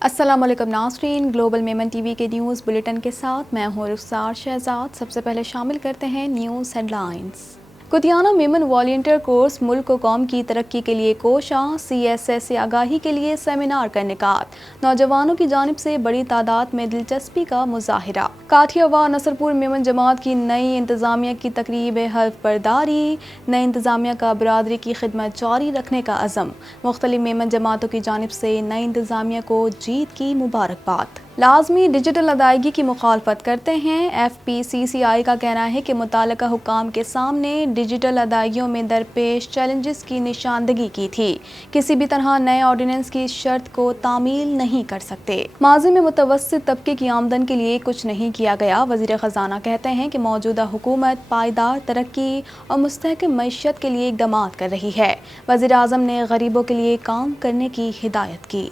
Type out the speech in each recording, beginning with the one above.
السلام علیکم ناظرین، گلوبل میمن ٹی وی کے نیوز بلیٹن کے ساتھ میں ہوں رخسار شہزاد۔ سب سے پہلے شامل کرتے ہیں نیوز ہیڈ لائنز۔ قطیانہ میمن والنٹیئر کورس ملک و قوم کی ترقی کے لیے کوشاں، CSS سے آگاہی کے لیے سیمینار کا انعقاد، نوجوانوں کی جانب سے بڑی تعداد میں دلچسپی کا مظاہرہ۔ کاٹھیا و نصرپور میمن جماعت کی نئی انتظامیہ کی تقریب حلف برداری، نئی انتظامیہ کا برادری کی خدمت جاری رکھنے کا عزم، مختلف میمن جماعتوں کی جانب سے نئی انتظامیہ کو جیت کی مبارکباد۔ لازمی ڈیجیٹل ادائیگی کی مخالفت کرتے ہیں۔ FPCCI کا کہنا ہے کہ متعلقہ حکام کے سامنے ڈیجیٹل ادائیگیوں میں درپیش چیلنجز کی نشاندہی کی تھی، کسی بھی طرح نئے آرڈیننس کی شرط کو تعمیل نہیں کر سکتے۔ ماضی میں متوسط طبقے کی آمدن کے لیے کچھ نہیں کیا گیا۔ وزیر خزانہ کہتے ہیں کہ موجودہ حکومت پائیدار ترقی اور مستحکم معیشت کے لیے اقدامات کر رہی ہے۔ وزیر اعظم نے غریبوں کے لیے کام کرنے کی ہدایت کی۔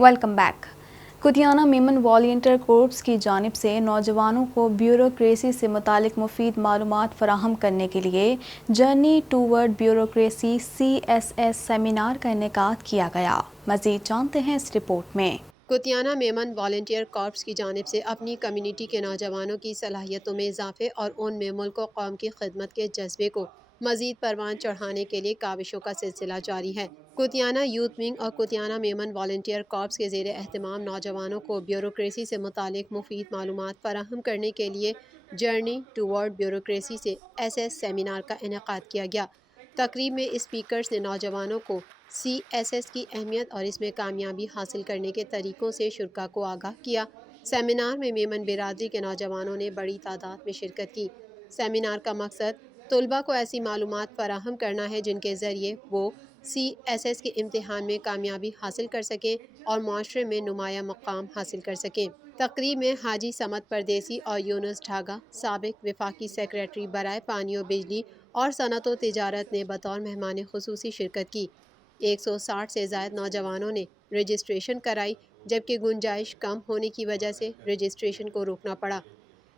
Welcome back. Kutiyana Memon volunteer corps کی جانب سے نوجوانوں کو بیوروکریسی سے متعلق مفید معلومات فراہم کرنے کے لیے journey toward bureaucracy CSS seminar کا انعقاد کیا گیا۔ مزید جانتے ہیں اس رپورٹ میں۔ قطیانہ میمن والنٹیئر کارپس کی جانب سے اپنی کمیونٹی کے نوجوانوں کی صلاحیتوں میں اضافے اور ان میں ملک و قوم کی خدمت کے جذبے کو مزید پروان چڑھانے کے لیے کاوشوں کا سلسلہ جاری ہے۔ قطیانہ یوتھ ونگ اور قطیانہ میمن والنٹیئر کارپس کے زیر اہتمام نوجوانوں کو بیوروکریسی سے متعلق مفید معلومات فراہم کرنے کے لیے جرنی ٹوورڈ بیوروکریسی سے SS سیمینار کا انعقاد کیا گیا۔ تقریب میں اسپیکرز نے نوجوانوں کو CSS کی اہمیت اور اس میں کامیابی حاصل کرنے کے طریقوں سے شرکاء کو آگاہ کیا۔ سیمینار میں میمن برادری کے نوجوانوں نے بڑی تعداد میں شرکت کی۔ سیمینار کا مقصد طلباء کو ایسی معلومات فراہم کرنا ہے جن کے ذریعے وہ CSS کے امتحان میں کامیابی حاصل کر سکیں اور معاشرے میں نمایاں مقام حاصل کر سکیں۔ تقریب میں حاجی صمد پردیسی اور یونس ڈھاگا، سابق وفاقی سیکریٹری برائے پانی و بجلی اور صنعت و تجارت نے بطور مہمان خصوصی شرکت کی۔ 160 سے زائد نوجوانوں نے رجسٹریشن کرائی، جبکہ گنجائش کم ہونے کی وجہ سے رجسٹریشن کو روکنا پڑا۔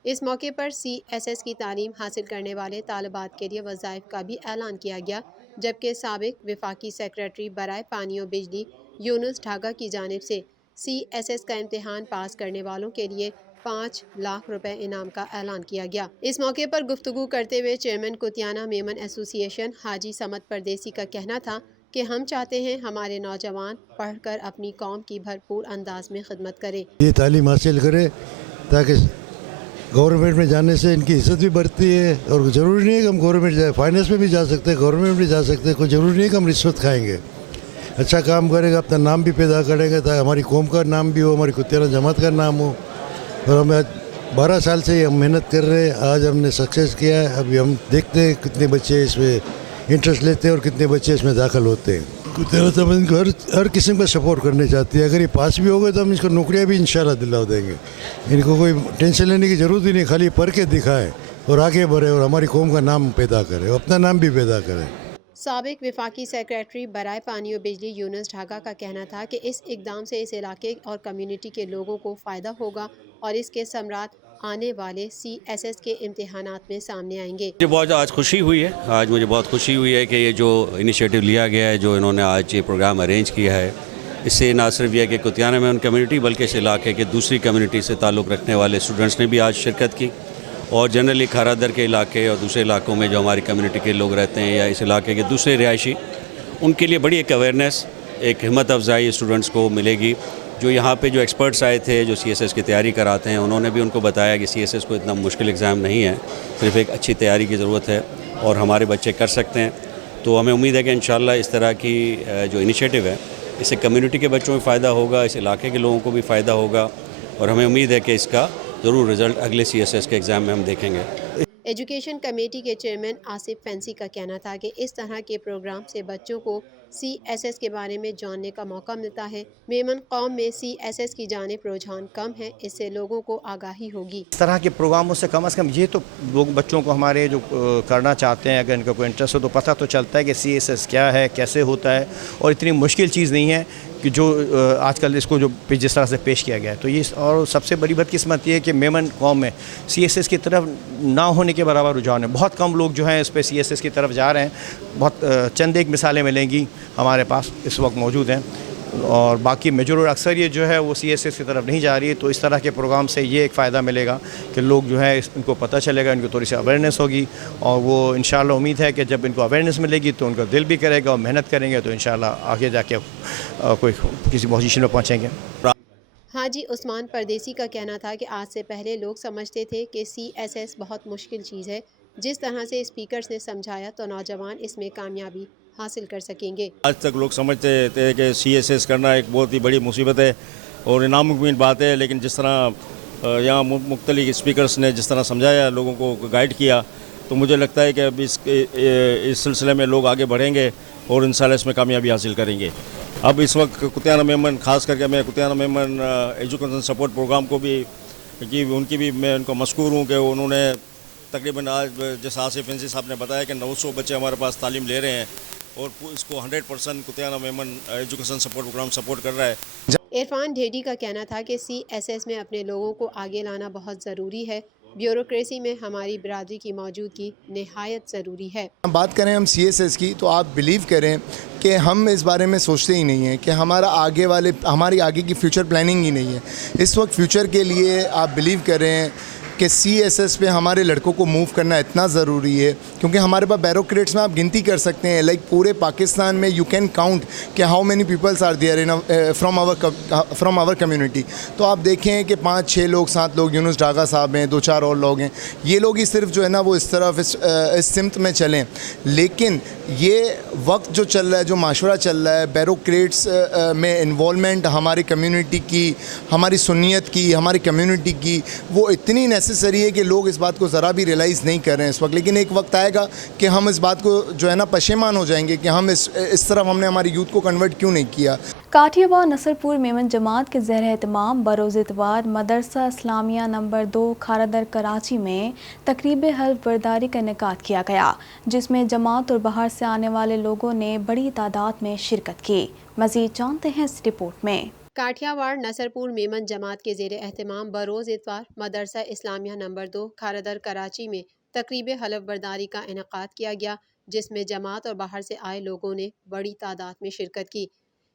اس موقع پر CSS کی تعلیم حاصل کرنے والے طالبات کے لیے وظائف کا بھی اعلان کیا گیا، جبکہ سابق وفاقی سیکریٹری برائے پانی و بجلی یونس ڈھاگا کی جانب سے CSS کا امتحان پاس کرنے والوں کے لیے 5 لاکھ روپے انعام کا اعلان کیا گیا۔ اس موقع پر گفتگو کرتے ہوئے چیئرمین قطیانہ میمن ایسوسی ایشن حاجی صمد پردیسی کا کہنا تھا کہ ہم چاہتے ہیں ہمارے نوجوان پڑھ کر اپنی قوم کی بھرپور انداز میں خدمت کریں۔ یہ تعلیم حاصل کرے تاکہ گورنمنٹ میں جانے سے ان کی عزت بھی بڑھتی ہے، اور ضروری نہیں ہے کہ ہم گورنمنٹ جائیں، فائنینس میں بھی جا سکتے ہیں، گورنمنٹ بھی جا سکتے ہیں، کوئی ضروری نہیں ہے کہ ہم رشوت کھائیں گے۔ اچھا کام کرے گا، اپنا نام بھی پیدا کرے گا تاکہ ہماری قوم کا نام بھی ہو، ہماری قطیانہ جماعت کا نام ہو۔ اور ہمیں 12 سال سے ہم محنت کر رہے ہیں، آج ہم نے سکسیس کیا ہے۔ ابھی ہم دیکھتے ہیں کتنے بچے اس میں انٹرسٹ لیتے ہیں اور کتنے بچے اس میں داخل ہوتے ہیں۔ قطیانہ جماعت کو ہر قسم کا سپورٹ کرنا چاہتی ہے۔ اگر یہ پاس بھی ہو گئے تو ہم اس کو نوکریاں بھی انشاءاللہ دلا دیں گے۔ ان کو کوئی ٹینشن لینے کی ضرورت ہی نہیں، خالی پڑھ کے دکھائے اور آگے بڑھے اور ہماری قوم کا نام پیدا کرے اور اپنا نام بھی پیدا کرے۔ سابق وفاقی سیکریٹری برائے پانی و بجلی یونس ڈھاگا کا کہنا تھا کہ اس اقدام سے اس علاقے اور کمیونٹی کے لوگوں کو فائدہ ہوگا اور اس کے ثمرات آنے والے CSS کے امتحانات میں سامنے آئیں گے۔ مجھے بہت آج خوشی ہوئی ہے، مجھے بہت خوشی ہوئی ہے کہ یہ جو انیشیٹو لیا گیا ہے، جو انہوں نے آج یہ پروگرام ارینج کیا ہے، اس سے نہ صرف یہ کہ قطیانہ میں ان کمیونٹی بلکہ اس علاقے کے دوسری کمیونٹی سے تعلق رکھنے والے اسٹوڈنٹس نے بھی آج شرکت کی، اور جنرلی کھارا در کے علاقے اور دوسرے علاقوں میں جو ہماری کمیونٹی کے لوگ رہتے ہیں یا اس علاقے کے دوسرے رہائشی، ان کے لیے بڑی ایک اویئرنیس، ایک ہمت افزائی اسٹوڈنٹس کو ملے گی جو یہاں پہ جو ایکسپرٹس آئے تھے جو CSS کی تیاری کراتے ہیں انہوں نے بھی ان کو بتایا کہ CSS کو اتنا مشکل ایگزام نہیں ہے, صرف ایک اچھی تیاری کی ضرورت ہے اور ہمارے بچے کر سکتے ہیں. تو ہمیں امید ہے کہ انشاءاللہ اس طرح کی جو انیشیٹو ہے اس سے کمیونٹی کے بچوں میں فائدہ ہوگا, اس علاقے کے لوگوں کو بھی فائدہ ہوگا, اور ہمیں امید ہے کہ اس کا ضرور رزلٹ اگلے CSS کے ایگزام میں ہم دیکھیں گے. ایجوکیشن کمیٹی کے چیئرمین آصف فینسی کا کہنا تھا کہ اس طرح کے پروگرام سے بچوں کو CSS کے بارے میں جاننے کا موقع ملتا ہے. میمن قوم میں CSS کی جانب رجحان کم ہے, اس سے لوگوں کو آگاہی ہوگی. اس طرح کے پروگراموں سے کم از کم یہ تو لوگ بچوں کو ہمارے جو کرنا چاہتے ہیں اگر ان کا کوئی انٹرسٹ ہو تو پتہ تو چلتا ہے کہ CSS کیا ہے, کیسے ہوتا ہے, اور اتنی مشکل چیز نہیں ہے کہ جو آج کل اس کو جو جس طرح سے پیش کیا گیا ہے. تو یہ اور سب سے بڑی بدقسمت یہ ہے کہ میمن قوم میں CSS کی طرف نہ ہونے کے برابر رجحان ہے. بہت کم لوگ جو ہیں اس پہ CSS کی طرف جا رہے ہیں. بہت چند ایک مثالیں ملیں گی ہمارے پاس اس وقت موجود ہیں, اور باقی میجور اکثر یہ جو ہے وہ CSS کی طرف نہیں جا رہی ہے. تو اس طرح کے پروگرام سے یہ ایک فائدہ ملے گا کہ لوگ جو ہے ان کو پتہ چلے گا, ان کو تھوڑی سی اویئرنیس ہوگی, اور وہ انشاءاللہ امید ہے کہ جب ان کو اویئرنیس ملے گی تو ان کا دل بھی کرے گا اور محنت کریں گے, تو انشاءاللہ آگے جا کے کوئی کسی پوزیشن میں پہنچیں گے. حاجی عثمان پردیسی کا کہنا تھا کہ آج سے پہلے لوگ سمجھتے تھے کہ CSS بہت مشکل چیز ہے. جس طرح سے اسپیکرز نے سمجھایا تو نوجوان اس میں کامیابی حاصل کر سکیں گے. آج تک لوگ سمجھتے تھے کہ CSS کرنا ایک بہت ہی بڑی مصیبت ہے اور ناممکن بات ہے, لیکن جس طرح یہاں مختلف اسپیکرز نے جس طرح سمجھایا, لوگوں کو گائیڈ کیا, تو مجھے لگتا ہے کہ اب اس سلسلے میں لوگ آگے بڑھیں گے اور انشاءاللہ اس میں کامیابی حاصل کریں گے. اب اس وقت کتیانہ میمن, خاص کر کے میں کتیانہ میمن ایجوکیشن سپورٹ پروگرام کو بھی ان کی بھی میں ان کو مشکور ہوں کہ انہوں نے تقریباً آج جیسے آصف فینسی صاحب نے بتایا کہ 900 بچے ہمارے پاس تعلیم لے رہے ہیں, اور اس کو 100% Kutiyana Memon education support program support کر رہا ہے. عرفان ڈھیڈی کا کہنا تھا کہ CSS میں اپنے لوگوں کو آگے لانا بہت ضروری ہے. بیوروکریسی میں ہماری برادری کی موجودگی نہایت ضروری ہے. بات کریں ہم CSS کی تو آپ بلیو کریں کہ ہم اس بارے میں سوچتے ہی نہیں ہیں کہ ہماری آگے کی فیوچر پلاننگ ہی نہیں ہے. اس وقت فیوچر کے لیے آپ بلیو کریں کہ CSS پہ ہمارے لڑکوں کو موو کرنا اتنا ضروری ہے, کیونکہ ہمارے پاس بیوروکریٹس میں آپ گنتی کر سکتے ہیں, لائک پورے پاکستان میں یو کین کاؤنٹ کہ how many peoples are there from our community. تو آپ دیکھیں کہ 5-6 لوگ 7 لوگ, یونس ڈاگا صاحب ہیں, 2-4 اور لوگ ہیں, یہ لوگ ہی صرف جو ہے نا وہ اس طرف اس سمت میں چلیں. لیکن یہ وقت جو چل رہا ہے, جو معاشرہ چل رہا ہے, بیوروکریٹس میں انوالومنٹ ہماری کمیونٹی کی, ہماری سنیت کی, ہماری کمیونٹی کی, وہ اتنی نیسیسری ہے کہ لوگ اس بات کو ذرا بھی ریلائز نہیں کر رہے ہیں اس وقت. لیکن ایک وقت آئے گا کہ ہم اس بات کو جو ہے نا پشیمان ہو جائیں گے کہ ہم اس طرف ہم نے ہماری یوتھ کو کنورٹ کیوں نہیں کیا. کاٹھیاواد نصرپور میمن جماعت کے زیر اہتمام بروز اتوار مدرسہ اسلامیہ نمبر 2 کھارادر کراچی میں تقریب حلف برداری کا انعقاد کیا گیا, جس میں جماعت اور باہر سے آنے والے لوگوں نے بڑی تعداد میں شرکت کی. مزید جانتے ہیں اس رپورٹ میں. کاٹھیاواڑ نصرپور میمن جماعت کے زیر اہتمام بروز اتوار مدرسہ اسلامیہ نمبر 2 کھارادر کراچی میں تقریب حلف برداری کا انعقاد کیا گیا, جس میں جماعت اور باہر سے آئے لوگوں نے بڑی تعداد میں شرکت کی.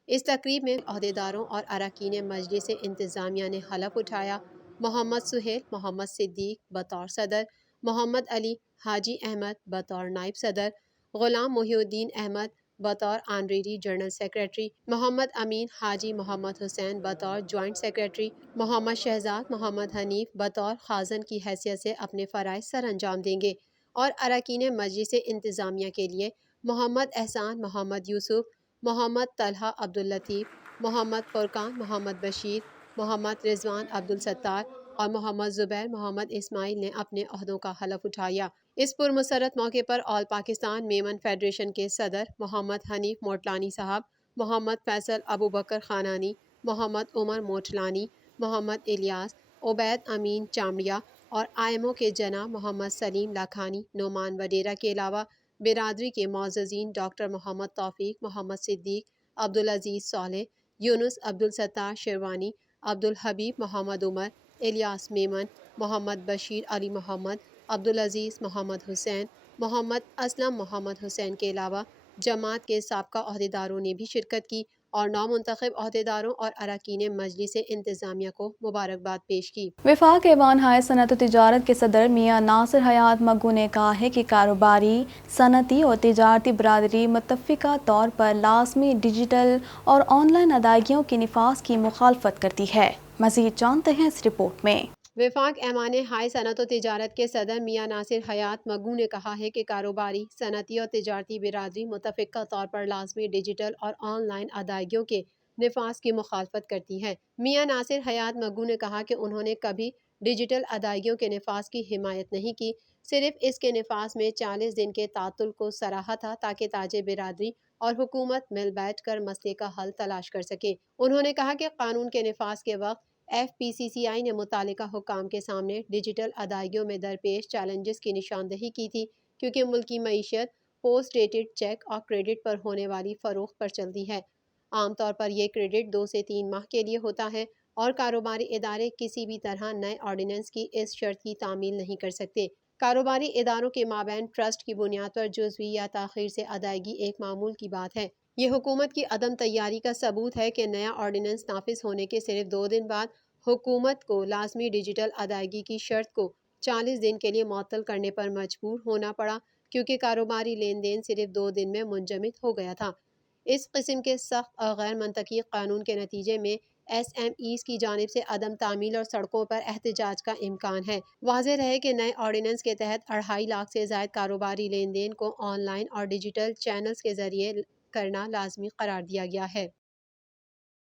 اس تقریب میں عہدیداروں اور اراکین مجلس انتظامیہ نے حلف اٹھایا. محمد سہیل محمد صدیق بطور صدر, محمد علی حاجی احمد بطور نائب صدر, غلام محی الدین احمد بطور آنریری جنرل سیکریٹری, محمد امین حاجی محمد حسین بطور جوائنٹ سیکریٹری, محمد شہزاد محمد حنیف بطور خازن کی حیثیت سے اپنے فرائض سر انجام دیں گے, اور اراکین مجلس انتظامیہ کے لیے محمد احسان محمد یوسف, محمد طلحہ عبداللطیف, محمد فرقان محمد بشیر, محمد رضوان عبدالستار اور محمد زبیر محمد اسماعیل نے اپنے عہدوں کا حلف اٹھایا. اس پرمسرت موقع پر آل پاکستان میمن فیڈریشن کے صدر محمد حنیف موٹلانی صاحب, محمد فیصل ابو بکر خانانی, محمد عمر موٹلانی, محمد الیاس, عبید امین چامڑیا اور آئموں کے جناب محمد سلیم لاکھانی, نعمان وڈیرہ کے علاوہ برادری کے معززین ڈاکٹر محمد توفیق, محمد صدیق, عبدالعزیز صالح, یونس عبدالستار شیروانی, عبدالحبیب محمد عمر, الیاس میمن, محمد بشیر علی محمد, عبدالعزیز محمد حسین, محمد اسلم محمد حسین کے علاوہ جماعت کے سابقہ عہدیداروں نے بھی شرکت کی اور نومنتخب عہدیداروں اور اراکین مجلس انتظامیہ کو مبارکباد پیش کی۔ وفاق ایوان ہائے صنعت و تجارت کے صدر میاں ناصر حیات مگو نے کہا ہے کہ کاروباری، صنعتی اور تجارتی برادری متفقہ طور پر لازمی ڈیجیٹل اور آن لائن ادائیگیوں کے نفاذ کی مخالفت کرتی ہے۔ مزید جانتے ہیں اس رپورٹ میں۔ وفاق ایوان ہائے صنعت و تجارت کے صدر میاں ناصر حیات مگو نے کہا ہے کہ کاروباری، صنعتی اور تجارتی برادری متفقہ طور پر لازمی ڈیجیٹل اور آن لائن ادائیگیوں کے نفاذ کی مخالفت کرتی ہے۔ میاں ناصر حیات مگو نے کہا کہ انہوں نے کبھی ڈیجیٹل ادائیگیوں کے نفاذ کی حمایت نہیں کی، صرف اس کے نفاذ میں 40 دن کے تعطل کو سراہا تھا تاکہ تاجر برادری اور حکومت مل بیٹھ کر مسئلے کا حل تلاش کر سکے۔ انہوں نے کہا کہ قانون کے نفاذ کے وقت FPCCI نے متعلقہ حکام کے سامنے ڈیجیٹل ادائیگیوں میں درپیش چیلنجز کی نشاندہی کی تھی، کیونکہ ملکی معیشت پوسٹ ڈیٹڈ چیک اور کریڈٹ پر ہونے والی فروخت پر چلتی ہے۔ عام طور پر یہ کریڈٹ 2 سے 3 ماہ کے لیے ہوتا ہے اور کاروباری ادارے کسی بھی طرح نئے آرڈیننس کی اس شرط کی تعمیل نہیں کر سکتے۔ کاروباری اداروں کے مابین ٹرسٹ کی بنیاد پر جزوی یا تاخیر سے ادائیگی ایک معمول کی بات ہے۔ یہ حکومت کی عدم تیاری کا ثبوت ہے کہ نیا آرڈیننس نافذ ہونے کے صرف 2 دن بعد حکومت کو لازمی ڈیجیٹل ادائیگی کی شرط کو 40 دن کے لیے معطل کرنے پر مجبور ہونا پڑا، کیونکہ کاروباری لین دین صرف 2 دن میں منجمد ہو گیا تھا۔ اس قسم کے سخت اور غیر منطقی قانون کے نتیجے میں SMEs کی جانب سے عدم تعمیل اور سڑکوں پر احتجاج کا امکان ہے۔ واضح رہے کہ نئے آرڈیننس کے تحت 2.5 لاکھ سے زائد کاروباری لین دین کو آن لائن اور ڈیجیٹل چینلز کے ذریعے کرنا لازمی قرار دیا گیا ہے۔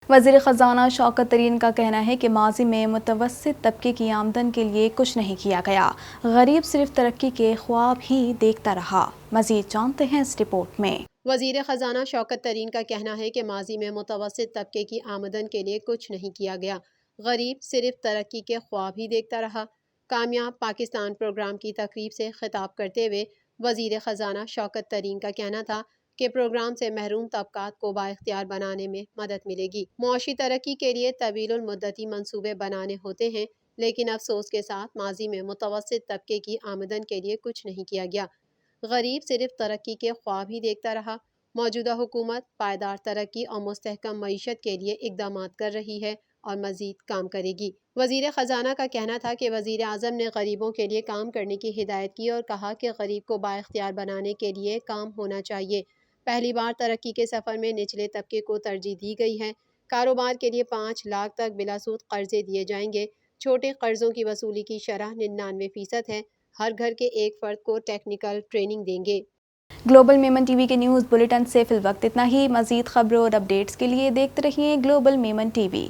وزیر خزانہ شوکت ترین کا کہنا ہے کہ ماضی میں متوسط طبقے کی آمدن کے لیے کچھ نہیں کیا گیا، غریب صرف ترقی کے خواب ہی دیکھتا رہا۔ مزید جانتے ہیں اس رپورٹ میں۔ وزیر خزانہ شوکت ترین کا کہنا ہے کہ ماضی میں متوسط طبقے کی آمدن کے لیے کچھ نہیں کیا گیا، غریب صرف ترقی کے خواب ہی دیکھتا رہا۔ کامیاب پاکستان پروگرام کی تقریب سے خطاب کرتے ہوئے وزیر خزانہ شوکت ترین کا کہنا تھا کہ پروگرام سے محروم طبقات کو بااختیار بنانے میں مدد ملے گی۔ معاشی ترقی کے لیے طویل المدتی منصوبے بنانے ہوتے ہیں، لیکن افسوس کے ساتھ ماضی میں متوسط طبقے کی آمدن کے لیے کچھ نہیں کیا گیا، غریب صرف ترقی کے خواب ہی دیکھتا رہا۔ موجودہ حکومت پائیدار ترقی اور مستحکم معیشت کے لیے اقدامات کر رہی ہے اور مزید کام کرے گی۔ وزیر خزانہ کا کہنا تھا کہ وزیر اعظم نے غریبوں کے لیے کام کرنے کی ہدایت کی اور کہا کہ غریب کو بااختیار بنانے کے لیے کام ہونا چاہیے۔ پہلی بار ترقی کے سفر میں نچلے طبقے کو ترجیح دی گئی ہے۔ کاروبار کے لیے 5 لاکھ تک بلا سود قرضے دیے جائیں گے۔ چھوٹے قرضوں کی وصولی کی شرح 99% ہے۔ ہر گھر کے ایک فرد کو ٹیکنیکل ٹریننگ دیں گے۔ گلوبل میمن ٹی وی کے نیوز بلیٹن سے فی الوقت اتنا ہی۔ مزید خبروں اور اپڈیٹس کے لیے دیکھتے رہیے گلوبل میمن ٹی وی۔